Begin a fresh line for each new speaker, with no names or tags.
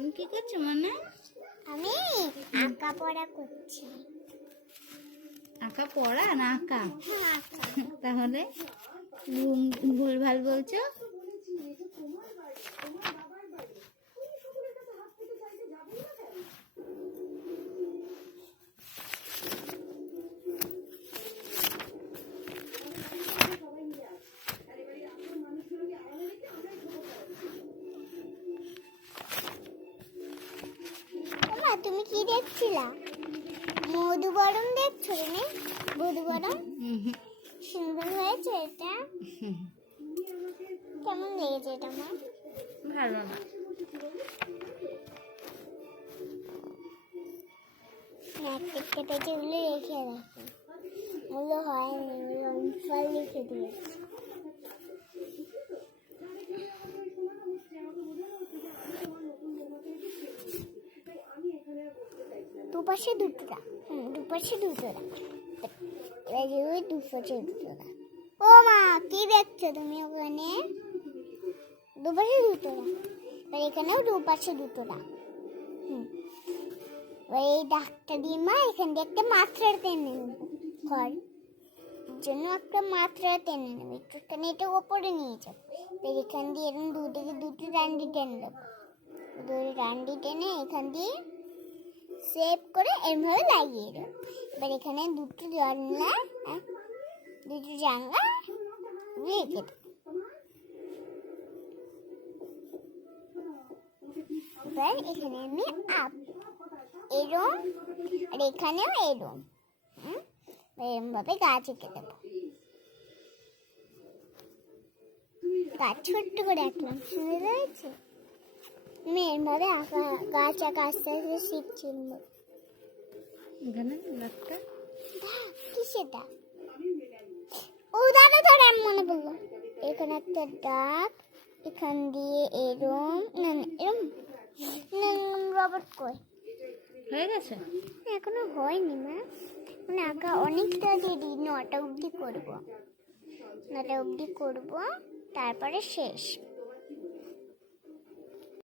তুমি কি করছ মানে
আমি আঁকা পড়া করছি।
আঁকা পড়া না আঁকা?
হ্যাঁ
তাহলে ভুল- ভুলভাল বলছো?
তুমি কি দেখছিলা? মধুবরম দেখছ রে মধুবরম। সুন্দর হয়েছে এটা? কেমন লেগেছে এটা মা?
ভালো না।
ম্যাট্রিক কেটে যেগুলো রেখে রাখো। ওগুলো হয়নি ফল লিখে দিয়েছে। দুপাশে দুটো রাখ হুম, দুপাশে দুটো রাখ এবার যেগুলো দুপাশে দুটো রাখ ও মা, কি দেখছ তুমি ওখানে? দুপাশে দুটো রাখ এবার এখানেও দুপাশে দুটো রাখ হুম এই ডাকটা দিয়ে মা, এখান দিয়ে একটা মাত্রা টেনে নেব। ঘর। জন্য একটা মাত্রা টেনে নেবে। একটুখানি এটা ওপরে নিয়ে যাব এবার এখান দিয়ে এরকম দুদিকে দুটো ডান্ডি টেনে দেবো দুটো ডান্ডি টেনে এখান দিয়ে সেভ করে এরভাবে লাগিয়ে দেবো এবার এখানে দুটো জানলা দুটো জানলা রেখে দেবো এবার এখানে আমি আপ এরম আর এখানেও এরম হুম? এরম ভাবে গাছ এঁকে দেবো। গাছ ছোট্ট করে আঁকলাম সুন্দর হয়েছে এরভাবে আঁকা গাছ আঁকা আস্তে আস্তে শিখছিলাম
এখানে একটা
কি সেটা ও দাদা ধরে আমি মনে পড়ল। এখানে একটা ডাক এখান দিয়ে এরম না না এরম। না রবার্ট কই?
হয়ে গেছে?
এখনও হয়নি মা। মানে আঁকা অনেকটা দেরি নটা অবধি করব। নটা অবধি করব তারপরে শেষ।